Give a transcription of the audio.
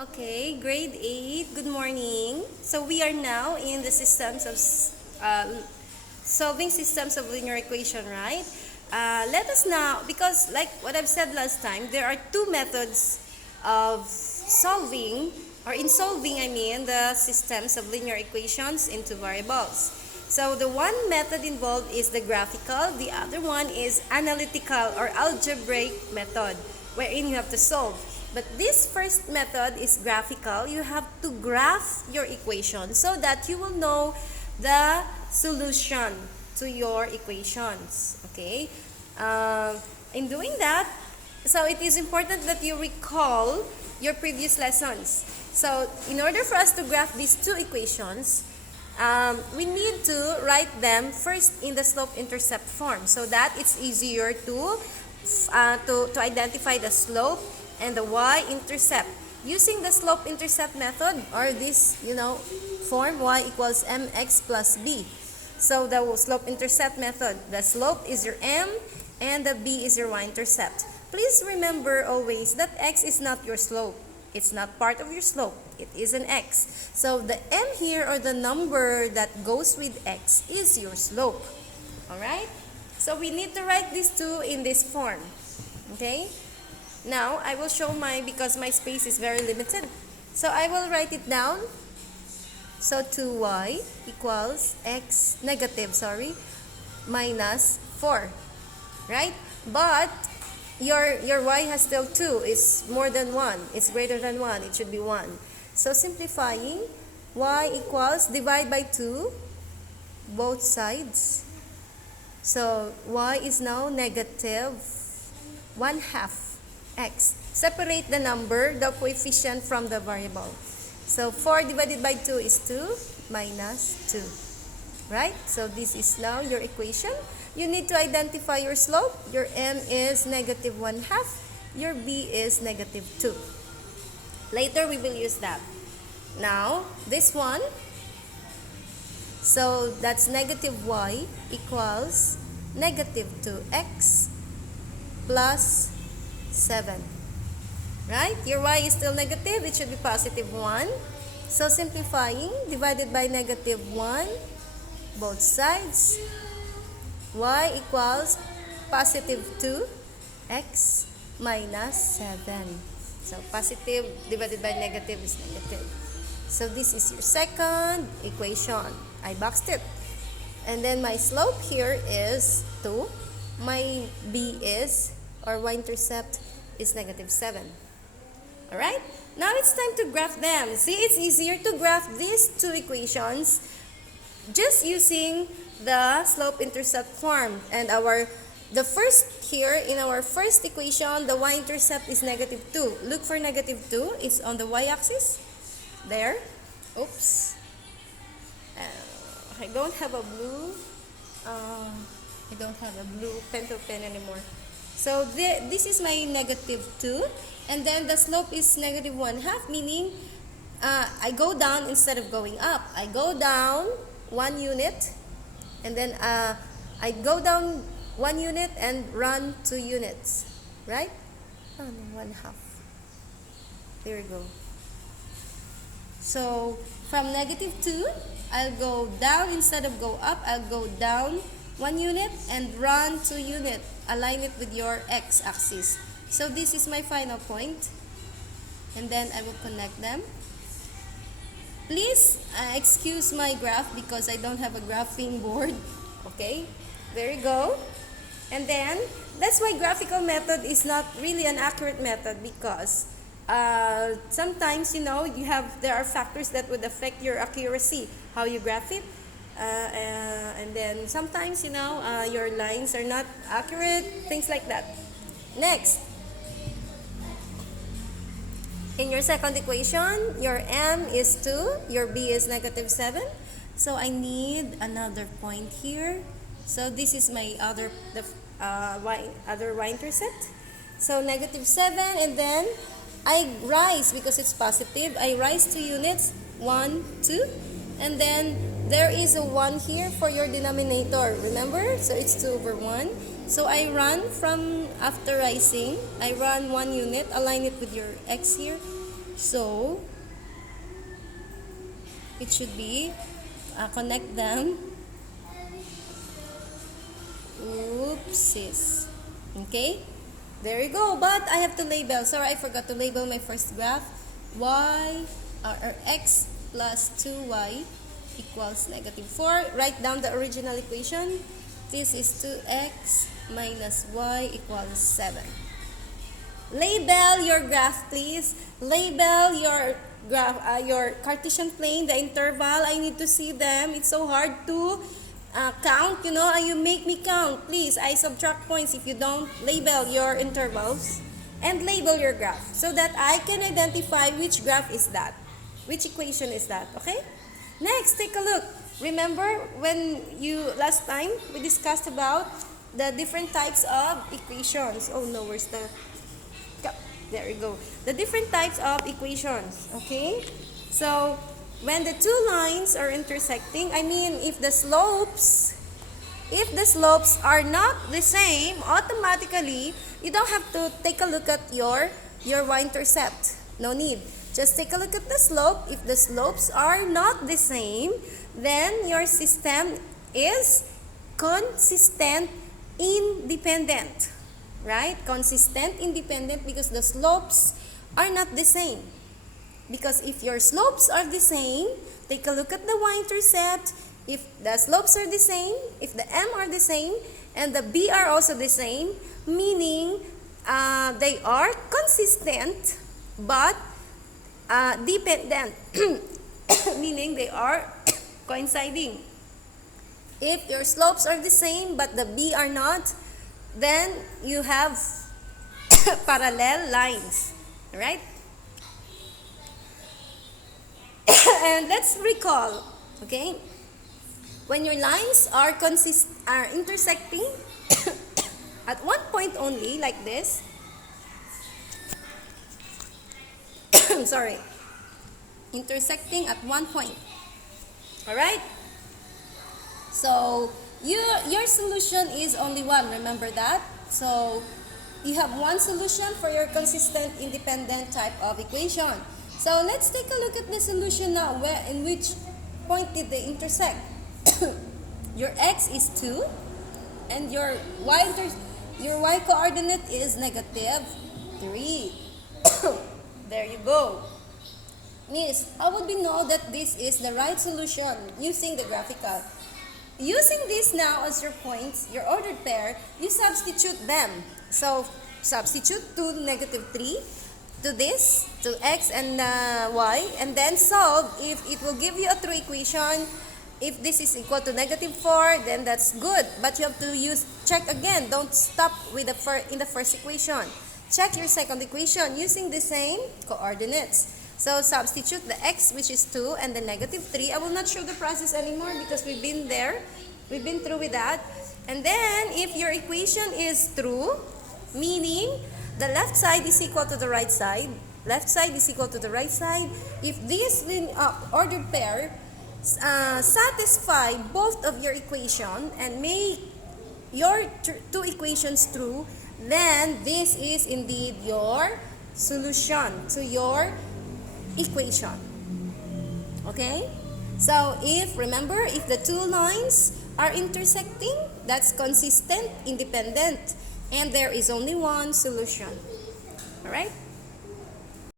Okay, grade 8, good morning. So we are now in the systems of solving systems of linear equation, right? Let us now, because like what I've said last time, there are two methods of solving, or in solving, I mean, the systems of linear equations into variables. So the one method involved is the graphical, the other one is analytical or algebraic method, wherein you have to solve. But this first method is graphical. You have to graph your equation so that you will know the solution to your equations. Okay? In doing that, so it is important that you recall your previous lessons. So in order for us to graph these two equations, we need to write them first in the slope-intercept form so that it's easier to identify the slope and the y-intercept. Using the slope-intercept method, or this, form y equals mx plus b. So the slope-intercept method, the slope is your m and the b is your y-intercept. Please remember always that x is not your slope. It's not part of your slope. It is an x. So the m here, or the number that goes with x, is your slope. Alright? So we need to write these two in this form. Okay? Now, I will show because my space is very limited. So I will write it down. So 2y equals minus 4. Right? But your y has still 2. It's more than 1. It's greater than 1. It should be 1. So simplifying, y equals, divide by 2, both sides. So y is now negative 1/2 x. Separate the number, the coefficient, from the variable. So 4 divided by 2 is 2 minus 2. Right? So this is now your equation. You need to identify your slope. Your m is negative 1/2. Your b is negative 2. Later we will use that. Now, this one. So that's negative y equals negative 2x plus 7. Right? Your y is still negative. It should be positive 1. So simplifying, divided by negative 1, both sides. Y equals positive 2x minus 7. So positive divided by negative is negative. So this is your second equation. I boxed it. And then my slope here is 2. My b is, or y-intercept, is negative 7. Alright? Now it's time to graph them. See, it's easier to graph these two equations just using the slope-intercept form. And the first here, in our first equation, the y-intercept is negative 2. Look for negative 2. It's on the y-axis. There. Oops. I don't have a blue. I don't have a blue pencil pen anymore. So this is my negative 2. And then the slope is negative 1/2, meaning I go down instead of going up. I go down 1 unit. And then I go down 1 unit and run 2 units. Right? Oh, no, 1/2. There we go. So from negative 2, I'll go down instead of go up. I'll go down 1 unit and run 2 units. Align it with your x-axis. So this is my final point. And then I will connect them. Please excuse my graph because I don't have a graphing board. Okay? There you go. And then, that's why graphical method is not really an accurate method, because sometimes, there are factors that would affect your accuracy, how you graph it. And then sometimes, your lines are not accurate, things like that. Next. In your second equation, your m is 2, your b is negative 7. So I need another point here. So this is my other y-intercept. So negative 7, and then I rise, because it's positive, I rise 2 units, 1, 2, and then there is a 1 here for your denominator, remember? So it's 2/1. So I run from, after rising, I run 1 unit, align it with your x here. So, it should be, connect them. Oopsies. Okay? There you go. But I have to label. Sorry, I forgot to label my first graph. Or x plus 2y equals -4. Write down the original equation. This is 2x minus y equals 7. Label your graph, please. Label your graph, your Cartesian plane, the interval. I need to see them. It's so hard to count, you know. You make me count. Please, I subtract points if you don't label your intervals. And label your graph so that I can identify which graph is that. Which equation is that, okay? Next, take a look. Remember when last time we discussed about the different types of equations. Oh no, where's the... There we go. The different types of equations, okay? So, when the two lines are intersecting, I mean if the slopes are not the same, automatically, you don't have to take a look at your y-intercept. No need. Just take a look at the slope. If the slopes are not the same, then your system is consistent independent. Right? Consistent independent because the slopes are not the same. Because if your slopes are the same, take a look at the y-intercept. If the slopes are the same, if the m are the same, and the b are also the same, meaning they are consistent but dependent, meaning they are coinciding. If your slopes are the same but the b are not, then you have parallel lines, right? And let's recall, okay? When your lines are intersecting at one point only, like this. Sorry. Intersecting at one point. Alright? So, your solution is only one. Remember that? So, you have one solution for your consistent independent type of equation. So, let's take a look at the solution now. In which point did they intersect? Your x is 2 and your y coordinate is -3. There you go. Miss, how would we know that this is the right solution using the graphical? Using this now as your points, your ordered pair, you substitute them. So, substitute 2 -3 to this, to x and y, and then solve. If it will give you a true equation, if this is equal to -4, then that's good. But you have to check again. Don't stop with in the first equation. Check your second equation using the same coordinates. So, substitute the x, which is 2, and the -3. I will not show the process anymore because we've been there. We've been through with that. And then, if your equation is true, meaning the left side is equal to the right side, if this ordered pair satisfy both of your equation and make your two equations true, then this is indeed your solution to your equation. Okay? So, remember, if the two lines are intersecting, that's consistent, independent, and there is only one solution. Alright?